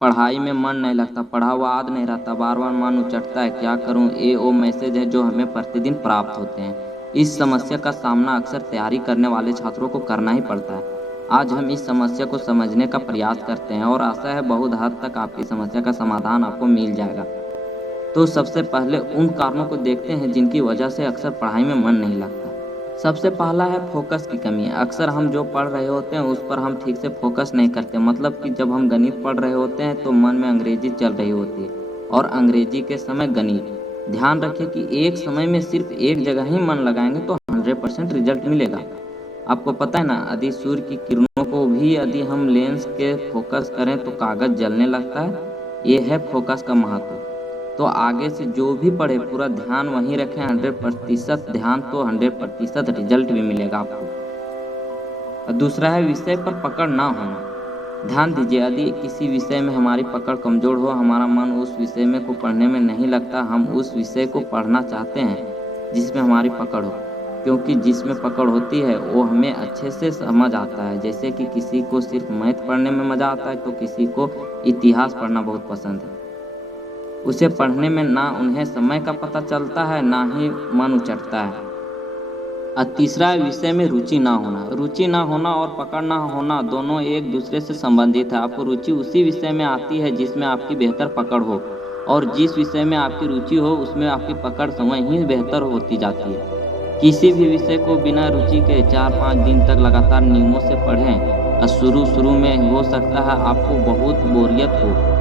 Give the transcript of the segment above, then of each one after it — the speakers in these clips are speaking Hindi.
पढ़ाई में मन नहीं लगता, पढ़ा हुआ याद नहीं रहता, बार-बार मन उचटता है, क्या करूँ? ये वो मैसेज है जो हमें प्रतिदिन प्राप्त होते हैं। इस समस्या का सामना अक्सर तैयारी करने वाले छात्रों को करना ही पड़ता है। आज हम इस समस्या को समझने का प्रयास करते हैं और आशा है बहुत हद तक आपकी समस्या का समाधान आपको मिल जाएगा। तो सबसे पहले उन कारणों को देखते हैं जिनकी वजह से अक्सर पढ़ाई में मन नहीं लगता। सबसे पहला है फोकस की कमी। अक्सर हम जो पढ़ रहे होते हैं उस पर हम ठीक से फोकस नहीं करते। मतलब कि जब हम गणित पढ़ रहे होते हैं तो मन में अंग्रेजी चल रही होती है और अंग्रेजी के समय गणित। ध्यान रखें कि एक समय में सिर्फ एक जगह ही मन लगाएंगे तो 100% रिजल्ट मिलेगा। आपको पता है ना, यदि सूर्य की किरणों को भी यदि हम लेंस के फोकस करें तो कागज जलने लगता है। ये है फोकस का महत्व। तो आगे से जो भी पढ़े पूरा ध्यान वहीं रखें, 100% ध्यान तो 100% रिजल्ट भी मिलेगा आपको। और दूसरा है विषय पर पकड़ ना होना। ध्यान दीजिए, यदि किसी विषय में हमारी पकड़ कमजोर हो, हमारा मन उस विषय में को पढ़ने में नहीं लगता, हम उस विषय को पढ़ना चाहते हैं जिसमें हमारी पकड़ हो। क्योंकि जिसमें पकड़ होती है वो हमें अच्छे से समझ आता है। जैसे कि किसी को सिर्फ मैथ पढ़ने में मज़ा आता है तो किसी को इतिहास पढ़ना बहुत पसंद है। उसे पढ़ने में ना उन्हें समय का पता चलता है ना ही मन उचटता है। और तीसरा है विषय में रुचि ना होना। रुचि ना होना और पकड़ ना होना दोनों एक दूसरे से संबंधित है। आपको रुचि उसी विषय में आती है जिसमें आपकी बेहतर पकड़ हो, और जिस विषय में आपकी रुचि हो उसमें आपकी पकड़ समय ही बेहतर होती जाती है। किसी भी विषय को बिना रुचि के 4-5 दिन तक लगातार नियमों से पढ़ें और शुरू में हो सकता है आपको बहुत बोरियत हो,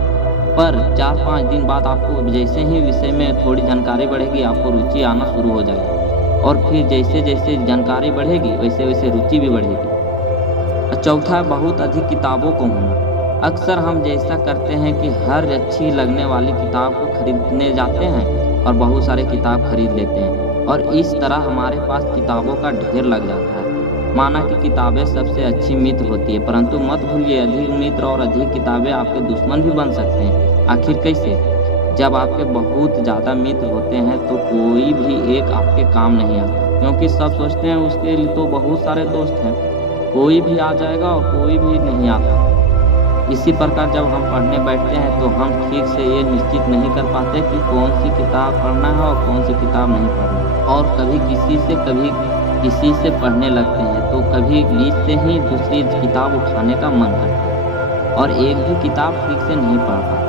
पर 4-5 दिन बाद आपको जैसे ही विषय में थोड़ी जानकारी बढ़ेगी आपको रुचि आना शुरू हो जाएगी, और फिर जैसे जैसे जानकारी बढ़ेगी वैसे वैसे रुचि भी बढ़ेगी। और चौथा है बहुत अधिक किताबों को होना। अक्सर हम जैसा करते हैं कि हर अच्छी लगने वाली किताब को खरीदने जाते हैं और बहुत सारे किताब खरीद लेते हैं, और इस तरह हमारे पास किताबों का ढेर लग जाता है। माना कि किताबें सबसे अच्छी मित्र होती है, परंतु मत भूलिए अधिक मित्र और अधिक किताबें आपके दुश्मन भी बन सकते हैं। आखिर कैसे? जब आपके बहुत ज़्यादा मित्र होते हैं तो कोई भी एक आपके काम नहीं आता, क्योंकि सब सोचते हैं उसके लिए तो बहुत सारे दोस्त हैं, कोई भी आ जाएगा और कोई भी नहीं आता। इसी प्रकार जब हम पढ़ने बैठते हैं तो हम ठीक से ये निश्चित नहीं कर पाते कि कौन सी किताब पढ़ना है और कौन सी किताब नहीं पढ़ना, और कभी किसी से पढ़ने लगते हैं तो कभी बीच से ही दूसरी किताब उठाने का मन करता है और एक भी किताब ठीक से नहीं पढ़ पाते।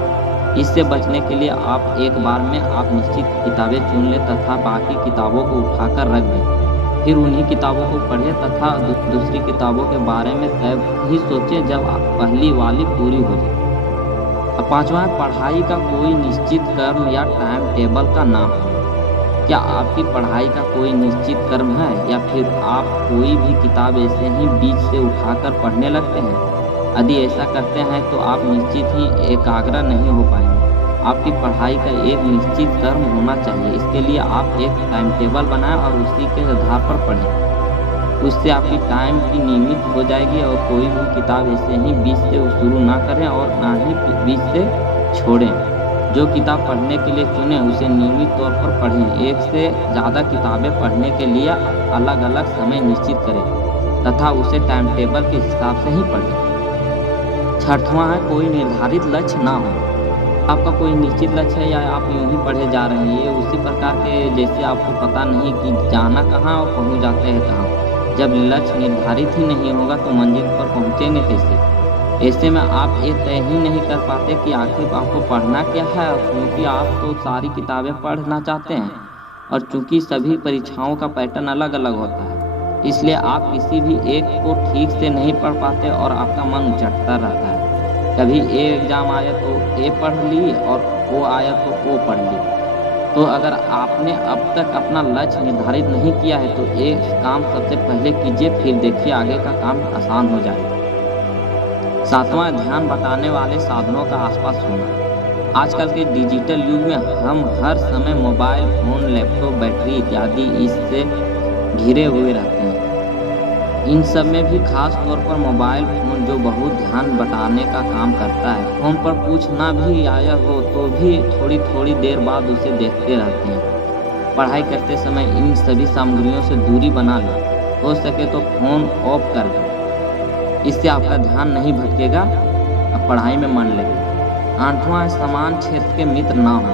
इससे बचने के लिए आप एक बार में आप निश्चित किताबें चुन लें तथा बाकी किताबों को उठाकर रख दें। फिर उन्हीं किताबों को पढ़ें तथा दूसरी किताबों के बारे में तब ही सोचें जब पहली वाली पूरी हो जाए। अब पाँचवा है पढ़ाई का कोई निश्चित क्रम या टाइम टेबल का ना हो। क्या आपकी पढ़ाई का कोई निश्चित क्रम है या फिर आप कोई भी किताब ऐसे ही बीच से उठाकर पढ़ने लगते हैं? यदि ऐसा करते हैं तो आप निश्चित ही एकाग्र नहीं हो पाएंगे। आपकी पढ़ाई का एक निश्चित क्रम होना चाहिए। इसके लिए आप एक टाइम टेबल बनाएं और उसी के आधार पर पढ़ें। उससे आपकी टाइम की नियमित हो जाएगी और कोई भी किताब ऐसे ही बीच से शुरू ना करें और ना ही बीच से छोड़ें। जो किताब पढ़ने के लिए चुनें उसे नियमित तौर पर पढ़ें। एक से ज़्यादा किताबें पढ़ने के लिए अलग अलग समय निश्चित करें तथा उसे टाइम टेबल के हिसाब से ही पढ़ें। छठवां है कोई निर्धारित लक्ष्य ना हो। आपका कोई निश्चित लक्ष्य है या आप यूं ही पढ़े जा रहे हैं, ये उसी प्रकार के जैसे आपको पता नहीं कि जाना कहाँ और पहुंच जाते हैं कहाँ। जब लक्ष्य निर्धारित ही नहीं होगा तो मंजिल पर पहुंचेंगे कैसे? ऐसे में आप ये तय ही नहीं कर पाते कि आखिर आपको पढ़ना क्या है, क्योंकि आप तो सारी किताबें पढ़ना चाहते हैं और चूंकि सभी परीक्षाओं का पैटर्न अलग अलग होता है इसलिए आप किसी भी एक को ठीक से नहीं पढ़ पाते और आपका मन उचटता रहता है। कभी ए एग्ज़ाम आया तो ए पढ़ ली और ओ आया तो ओ पढ़ ली। तो अगर आपने अब तक अपना लक्ष्य निर्धारित नहीं किया है तो एक काम सबसे पहले कीजिए, फिर देखिए आगे का काम आसान हो जाएगा। सातवां ध्यान बटाने वाले साधनों का आसपास होना। आजकल के डिजिटल युग में हम हर समय मोबाइल फोन, लैपटॉप, बैटरी इत्यादि इससे घिरे हुए रहते हैं। इन सब में भी खास तौर पर मोबाइल फ़ोन जो बहुत ध्यान बटाने का काम करता है। फ़ोन पर कुछ ना भी आया हो तो भी थोड़ी थोड़ी देर बाद उसे देखते रहते हैं। पढ़ाई करते समय इन सभी सामग्रियों से दूरी बना लें। हो सके तो फ़ोन ऑफ कर दें। इससे आपका ध्यान नहीं भटकेगा और पढ़ाई में मन लगेगा। 8वां है समान क्षेत्र के मित्र ना हो।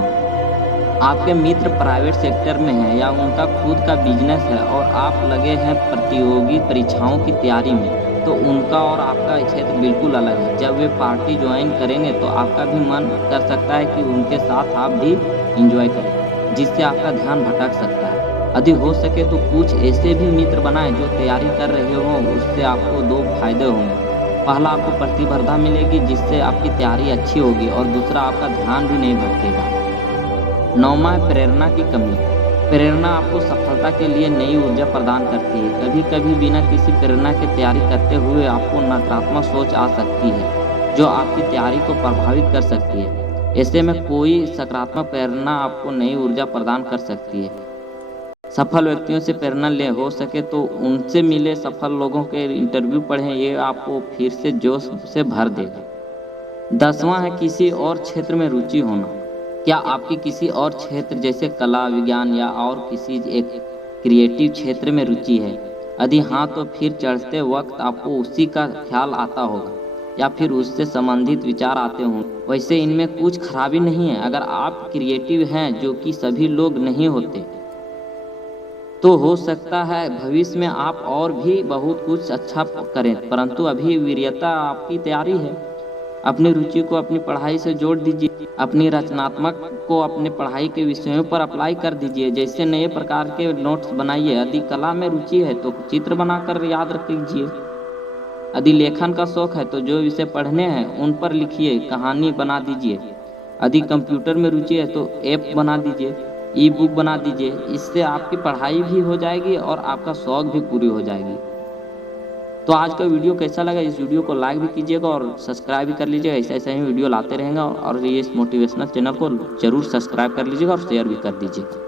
आपके मित्र प्राइवेट सेक्टर में हैं या उनका खुद का बिजनेस है और आप लगे हैं प्रतियोगी परीक्षाओं की तैयारी में, तो उनका और आपका क्षेत्र बिल्कुल अलग है। जब वे पार्टी ज्वाइन करेंगे तो आपका भी मन कर सकता है कि उनके साथ आप भी इंजॉय करें, जिससे आपका ध्यान भटक सकता है। यदि हो सके तो कुछ ऐसे भी मित्र बनाएं जो तैयारी कर रहे हों, उससे आपको 2 फायदे होंगे। पहला, आपको प्रतिस्पर्धा मिलेगी जिससे आपकी तैयारी अच्छी होगी, और दूसरा, आपका ध्यान भी नहीं भटकेगा। 9वां है प्रेरणा की कमी। प्रेरणा आपको सफलता के लिए नई ऊर्जा प्रदान करती है। कभी कभी बिना किसी प्रेरणा की तैयारी करते हुए आपको नकारात्मक सोच आ सकती है जो आपकी तैयारी को प्रभावित कर सकती है। ऐसे में कोई सकारात्मक प्रेरणा आपको नई ऊर्जा प्रदान कर सकती है। सफल व्यक्तियों से प्रेरणा ले, हो सके तो उनसे मिले, सफल लोगों के इंटरव्यू पढ़ें, ये आपको फिर से जोश से भर देगा। 10वां है किसी और क्षेत्र में रुचि होना। क्या आपकी किसी और क्षेत्र जैसे कला, विज्ञान या और किसी एक क्रिएटिव क्षेत्र में रुचि है? यदि हाँ, तो फिर चढ़ते वक्त आपको उसी का ख्याल आता होगा या फिर उससे संबंधित विचार आते हों। वैसे इनमें कुछ खराबी नहीं है। अगर आप क्रिएटिव हैं, जो कि सभी लोग नहीं होते, तो हो सकता है भविष्य में आप और भी बहुत कुछ अच्छा करें, परंतु अभी वरीयता आपकी तैयारी है। अपनी रुचि को अपनी पढ़ाई से जोड़ दीजिए। अपनी रचनात्मक को अपने पढ़ाई के विषयों पर अप्लाई कर दीजिए। जैसे नए प्रकार के नोट्स बनाइए। यदि कला में रुचि है तो चित्र बनाकर याद रख लीजिए। यदि लेखन का शौक है तो जो विषय पढ़ने हैं उन पर लिखिए, कहानी बना दीजिए। यदि कंप्यूटर में रुचि है तो ऐप बना दीजिए, ई बुक बना दीजिए। इससे आपकी पढ़ाई भी हो जाएगी और आपका शौक भी पूरी हो जाएगी। तो आज का वीडियो कैसा लगा? इस वीडियो को लाइक भी कीजिएगा और सब्सक्राइब भी कर लीजिएगा। ऐसे ऐसे ही वीडियो लाते रहेंगे और ये इस मोटिवेशनल चैनल को जरूर सब्सक्राइब कर लीजिएगा और शेयर भी कर दीजिएगा।